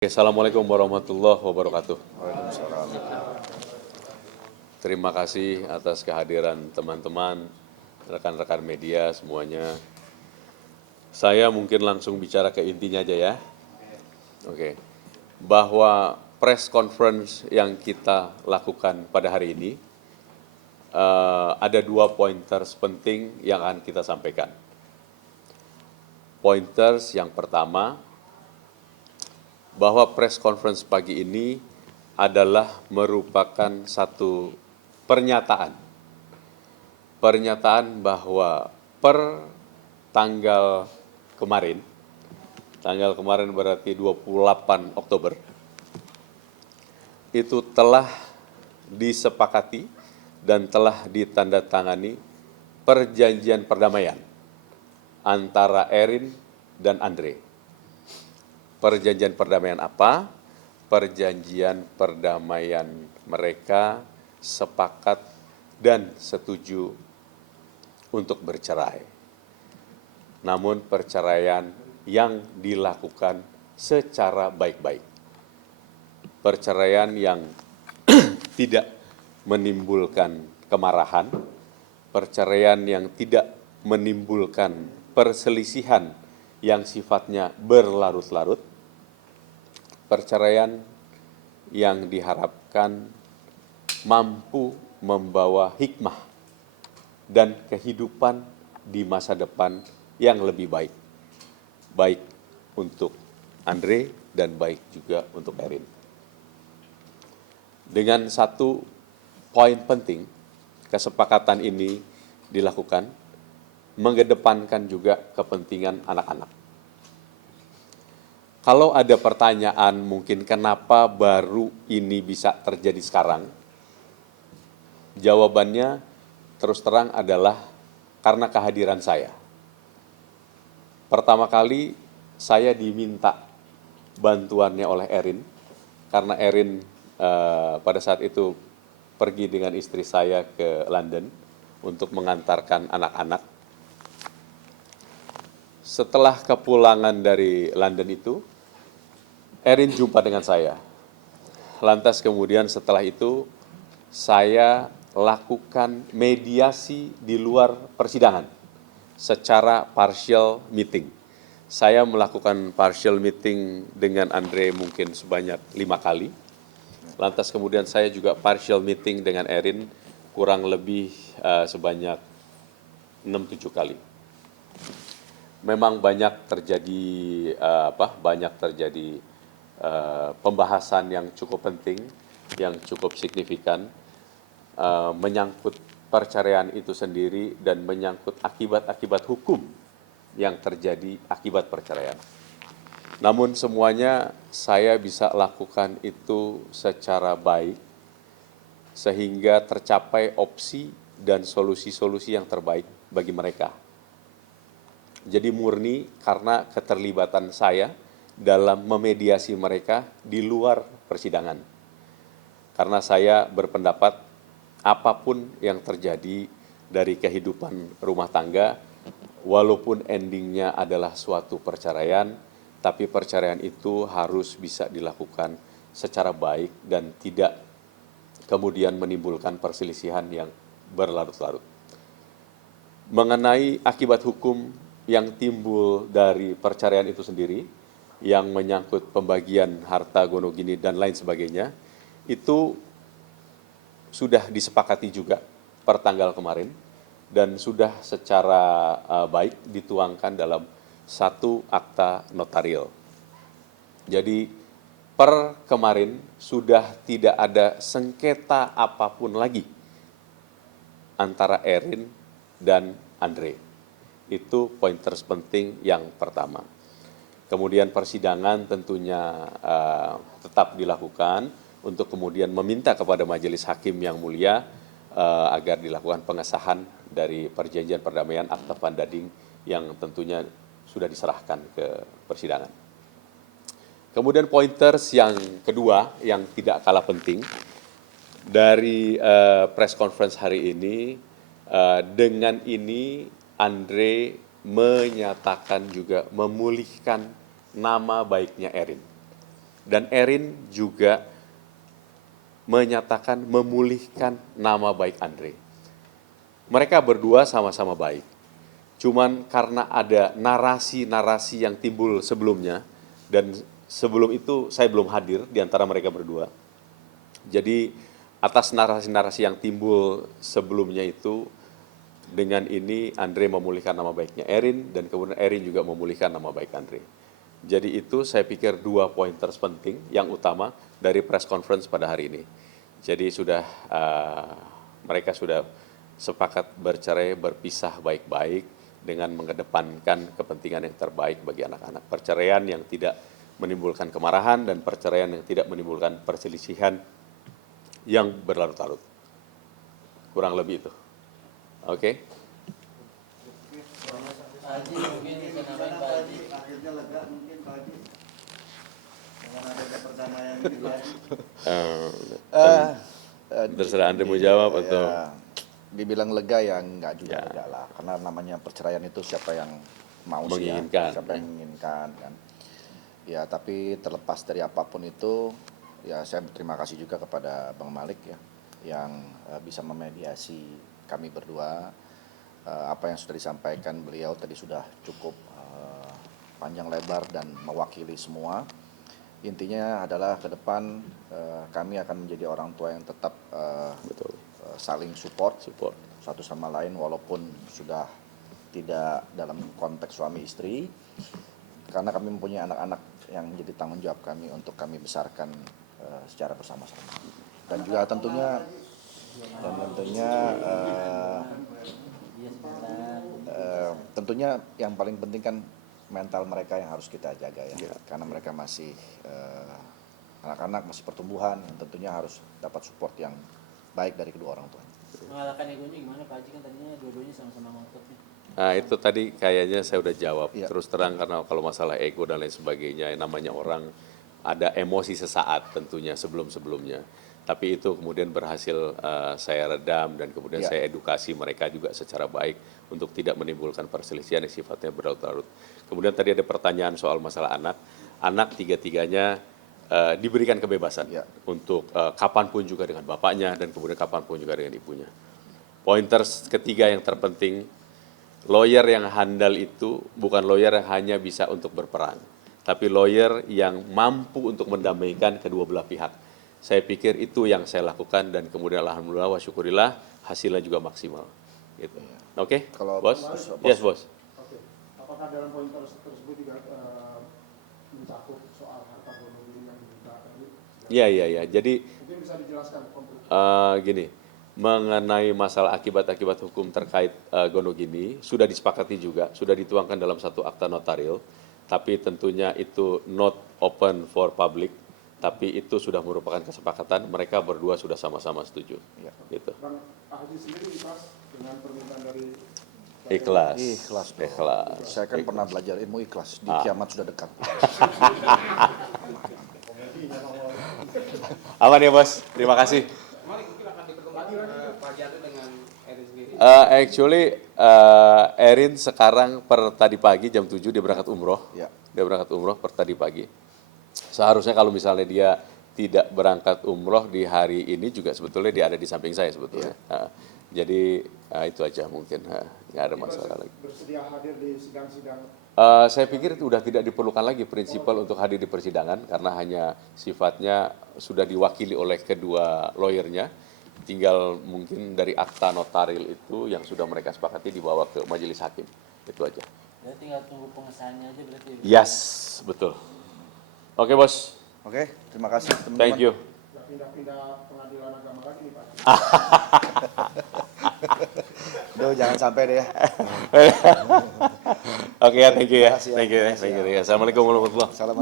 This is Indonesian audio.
Assalamualaikum warahmatullahi wabarakatuh. Waalaikumsalam. Terima kasih atas kehadiran teman-teman, rekan-rekan media semuanya. Saya mungkin langsung bicara ke intinya aja ya. Oke. Bahwa press conference yang kita lakukan pada hari ini, ada 2 pointers penting yang akan kita sampaikan. Pointers yang pertama, bahwa press conference pagi ini adalah merupakan satu pernyataan. Pernyataan bahwa per tanggal kemarin berarti 28 Oktober, itu telah disepakati dan telah ditandatangani perjanjian perdamaian antara Erin dan Andre. Perjanjian perdamaian apa? Perjanjian perdamaian mereka sepakat dan setuju untuk bercerai. Namun perceraian yang dilakukan secara baik-baik. Perceraian yang tidak menimbulkan kemarahan, perceraian yang tidak menimbulkan perselisihan yang sifatnya berlarut-larut, perceraian yang diharapkan mampu membawa hikmah dan kehidupan di masa depan yang lebih baik. Baik untuk Andre dan baik juga untuk Erin. Dengan satu poin penting, kesepakatan ini dilakukan mengedepankan juga kepentingan anak-anak. Kalau ada pertanyaan mungkin kenapa baru ini bisa terjadi sekarang, jawabannya terus terang adalah karena kehadiran saya. Pertama kali saya diminta bantuannya oleh Erin, karena Erin pada saat itu pergi dengan istri saya ke London untuk mengantarkan anak-anak. Setelah kepulangan dari London itu, Erin jumpa dengan saya. Lantas kemudian setelah itu, saya lakukan mediasi di luar persidangan secara partial meeting. Saya melakukan partial meeting dengan Andre mungkin sebanyak 5 kali. Lantas kemudian saya juga partial meeting dengan Erin kurang lebih sebanyak 6-7 kali. Memang banyak terjadi pembahasan yang cukup penting, yang cukup signifikan, menyangkut perceraian itu sendiri dan menyangkut akibat-akibat hukum yang terjadi akibat perceraian. Namun semuanya saya bisa lakukan itu secara baik, sehingga tercapai opsi dan solusi-solusi yang terbaik bagi mereka. Jadi murni karena keterlibatan saya dalam memediasi mereka di luar persidangan. Karena saya berpendapat apapun yang terjadi dari kehidupan rumah tangga, walaupun endingnya adalah suatu perceraian, tapi perceraian itu harus bisa dilakukan secara baik dan tidak kemudian menimbulkan perselisihan yang berlarut-larut. Mengenai akibat hukum yang timbul dari perceraian itu sendiri, yang menyangkut pembagian harta gonogini dan lain sebagainya, itu sudah disepakati juga per tanggal kemarin dan sudah secara baik dituangkan dalam satu akta notarial. Jadi per kemarin sudah tidak ada sengketa apapun lagi antara Erin dan Andre. Itu poin terpenting yang pertama. Kemudian persidangan tentunya tetap dilakukan untuk kemudian meminta kepada majelis hakim yang mulia agar dilakukan pengesahan dari perjanjian perdamaian akta pandading yang tentunya sudah diserahkan ke persidangan. Kemudian pointers yang kedua yang tidak kalah penting dari press conference hari ini, dengan ini Andre menyatakan juga memulihkan nama baiknya Erin. Dan Erin juga menyatakan memulihkan nama baik Andre. Mereka berdua sama-sama baik. Cuman karena ada narasi-narasi yang timbul sebelumnya, dan sebelum itu saya belum hadir di antara mereka berdua. Jadi atas narasi-narasi yang timbul sebelumnya itu, dengan ini Andre memulihkan nama baiknya Erin, dan kemudian Erin juga memulihkan nama baik Andre. Jadi itu saya pikir 2 pointers penting yang utama dari press conference pada hari ini. Jadi mereka sudah sepakat bercerai, berpisah baik-baik dengan mengedepankan kepentingan yang terbaik bagi anak-anak. Perceraian yang tidak menimbulkan kemarahan dan perceraian yang tidak menimbulkan perselisihan yang berlarut-larut. Kurang lebih itu. Oke? Pak Haji mungkin bisa nambahin Pak Haji. Akhirnya lega mungkin Pak Haji dengan adanya perdamaian ini Pak Haji. Terserah Andre mau jawab atau dibilang lega ya enggak juga lega lah, karena namanya perceraian itu siapa yang mau sih ya, menginginkan. siapa yang menginginkan kan. Ya tapi terlepas dari apapun itu, ya saya berterima kasih juga kepada Bang Malik ya, yang bisa memediasi kami berdua. Apa yang sudah disampaikan beliau tadi sudah cukup panjang lebar dan mewakili semua. Intinya adalah ke depan kami akan menjadi orang tua yang tetap Betul. saling support satu sama lain walaupun sudah tidak dalam konteks suami istri, karena kami mempunyai anak-anak yang menjadi tanggung jawab kami untuk kami besarkan secara bersama-sama. Dan juga tentunya tentunya yang paling penting kan mental mereka yang harus kita jaga ya, karena mereka masih anak-anak, masih pertumbuhan, yang tentunya harus dapat support yang baik dari kedua orang tuanya. Mengalahkan egonya gimana Pak Haji, kan tadinya dua-duanya sama-sama ngotot nih. Nah itu tadi kayaknya saya udah jawab. Iya. Terus terang, karena kalau masalah ego dan lain sebagainya, namanya orang ada emosi sesaat tentunya sebelum-sebelumnya. Tapi itu kemudian berhasil saya redam, dan kemudian saya edukasi mereka juga secara baik untuk tidak menimbulkan perselisihan yang sifatnya berlarut-larut. Kemudian tadi ada pertanyaan soal masalah anak. Anak tiga-tiganya diberikan kebebasan untuk kapanpun juga dengan bapaknya, dan kemudian kapanpun juga dengan ibunya. Pointers ketiga yang terpenting, lawyer yang handal itu bukan lawyer yang hanya bisa untuk berperang, tapi lawyer yang mampu untuk mendamaikan kedua belah pihak. Saya pikir itu yang saya lakukan, dan kemudian alhamdulillah wa syukurillah hasilnya juga maksimal. Gitu. Oke? Kalau Bos? Yes, Bos. Oke. Apakah dalam poin tersebut juga mencakup soal harta gono gini yang diminta tadi? Iya. Jadi Mungkin bisa dijelaskan konkret. gini, mengenai masalah akibat-akibat hukum terkait gonogini sudah disepakati juga, sudah dituangkan dalam satu akta notaril, tapi tentunya itu not open for public, tapi itu sudah merupakan kesepakatan, mereka berdua sudah sama-sama setuju. Ya. Gitu. Bang Haji sendiri ikhlas dengan permintaan dari Ikhlas. dong. Ikhlas. Saya kan pernah belajar ilmu ikhlas, di kiamat sudah dekat. Aman ya Bos, terima kasih. Mari mungkin akan diperkembangkan Pak Jatuh dengan Erin sendiri. Actually, Erin sekarang tadi pagi jam 7 dia berangkat umroh. Ya. Dia berangkat umroh tadi pagi. Seharusnya kalau misalnya dia tidak berangkat umroh di hari ini juga sebetulnya dia ada di samping saya sebetulnya. Jadi itu aja mungkin, nggak ada masalah lagi. bersedia hadir di sidang-sidang. Saya pikir itu sudah tidak diperlukan lagi prinsipal untuk hadir di persidangan, karena hanya sifatnya sudah diwakili oleh kedua lawyernya. Tinggal mungkin dari akta notaril itu yang sudah mereka sepakati dibawa ke majelis hakim. Itu aja. Berarti tinggal tunggu pengesahannya aja berarti. Yes, betul. Oke Bos, Oke, terima kasih teman-teman. thank you. Nggak pindah-pindah pengadilan agama lagi nih Pak. Duh, jangan sampai deh ya. Oke ya, thank you ya. Terima kasih ya. Thank you. Assalamualaikum warahmatullahi wabarakatuh. Salam.